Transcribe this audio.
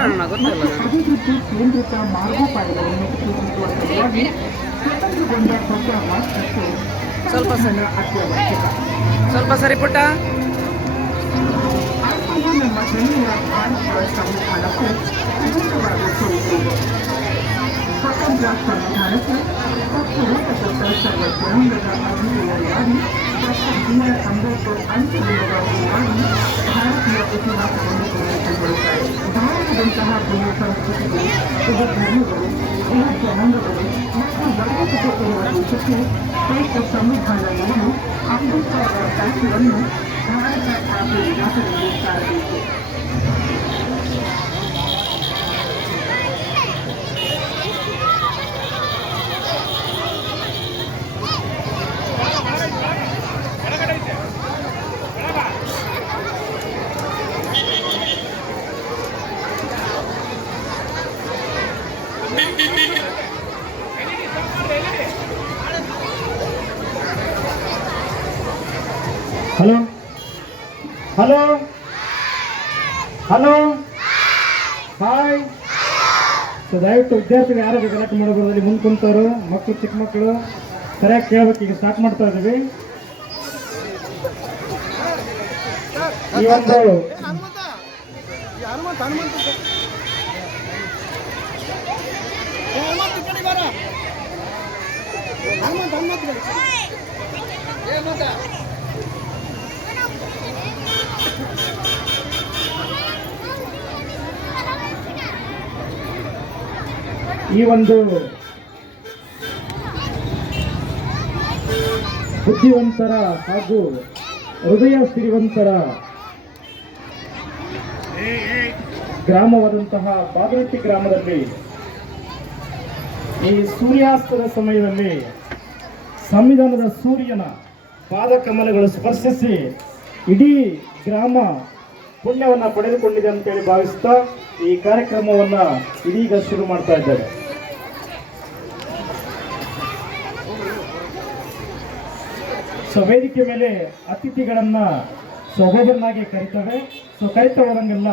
ಮಾತಾಡೋಣ ಗೊತ್ತಿಲ್ಲ. ಅಭಿವೃದ್ಧಿ ಕೇಂದ್ರಿತ ಮಾರ್ಗೋಪಾಯಗಳನ್ನು ಸೂಚಿಸುವ ಸಲುವಾಗಿ ಸ್ವತಂತ್ರಗೊಂಡ ಹೊಸ ರಾಷ್ಟ್ರಕ್ಕೆ ಸ್ವಲ್ಪ ಸರಿ ಅತ್ಯವಶ್ಯಕ. ಸ್ವಲ್ಪ ಸರಿ ಪುಟ್ಟ. ಅಂತೆಯೇ ನಮ್ಮ ಹೆಮ್ಮೆಯ ಭಾರತೀಯ ಸಂವಿಧಾನಕ್ಕೂ ವಿಭಿನ್ನವಾದ ಚರಿತ್ರೆ ಇದೆ. ಸ್ವತಂತ್ರ ಸಂವಿಧಾನಕ್ಕೆ ರೂಪಕೊಟ್ಟ ಸರ್ವ ಜನಾಂಗದ ಅಭಿವೃದ್ಧಿಯಾಗಿ ಡಾಕ್ಟರ್ ಬಿ.ಆರ್. ಅಂಬೇಡ್ಕರ್ ಅಂತ್ಯವಿಲ್ಲದ ಹೋರಾಡಿ ಭಾರತೀಯ ಇತಿಹಾಸವನ್ನು ಪ್ರವೇಶಿಸಿರುತ್ತಾರೆ. ಭಾರತದಂತಹ ಭಿನ್ನ ಸಂಸ್ಕೃತಿಗಳು, ಉಪ ಧರ್ಮಗಳು, ಉಪ ಜನಾಂಗಗಳು ಮತ್ತು ವೈಯಕ್ತಿಕ ಇರುವ ದೇಶಕ್ಕೆ ಶ್ರೇಷ್ಠ ಸಂವಿಧಾನ ನೀಡಲು ಅಂಬೇಡ್ಕರ್ ಅವರ ಕನಸನ್ನು ಭಾರತ ಹಾಗೂ ವಿಕಾಸದಲ್ಲಿ ಸಾರಬೇಕು. Hello hello hello hi. So ದಯವಿಟ್ಟು ವಿದ್ಯಾರ್ಥಿಗಳು ಯಾರು ಗಲಾಟೆ ಮಾಡೋದ್ರಲ್ಲಿ ಮುಂದೆ ಕುಂತವರು ಮಕ್ಕಳು ಚಿಕ್ಕ ಮಕ್ಕಳು ಸರಿಯಾಗಿ ಕೇಳಬೇಕು. ಈಗ ಸ್ಟಾರ್ಟ್ ಮಾಡ್ತಾ ಇದ್ದೀವಿ. ಈ ಒಂದು ಈ ಒಂದು ಬುದ್ಧಿವಂತರ ಹಾಗೂ ಹೃದಯ ಸಿರಿವಂತರ ಗ್ರಾಮವಾದಂತಹ ಬಾಗಲಟ್ಟಿ ಗ್ರಾಮದಲ್ಲಿ ಈ ಸೂರ್ಯಾಸ್ತದ ಸಮಯದಲ್ಲಿ ಸಂವಿಧಾನದ ಸೂರ್ಯನ ಪಾದಕಮಲಗಳು ಸ್ಪರ್ಶಿಸಿ ಇಡೀ ಗ್ರಾಮ ಪುಣ್ಯವನ್ನು ಪಡೆದುಕೊಂಡಿದೆ ಅಂತೇಳಿ ಭಾವಿಸ್ತಾ ಈ ಕಾರ್ಯಕ್ರಮವನ್ನು ಇದೀಗ ಶುರು ಮಾಡ್ತಾ ಇದ್ದಾರೆ. ಸೊ ವೇದಿಕೆ ಮೇಲೆ ಅತಿಥಿಗಳನ್ನ ಸಹೋದರನಾಗಿ ಕರೀತವೆ. ಸೊ ಕರಿತಾ ಹೋದಂಗೆಲ್ಲ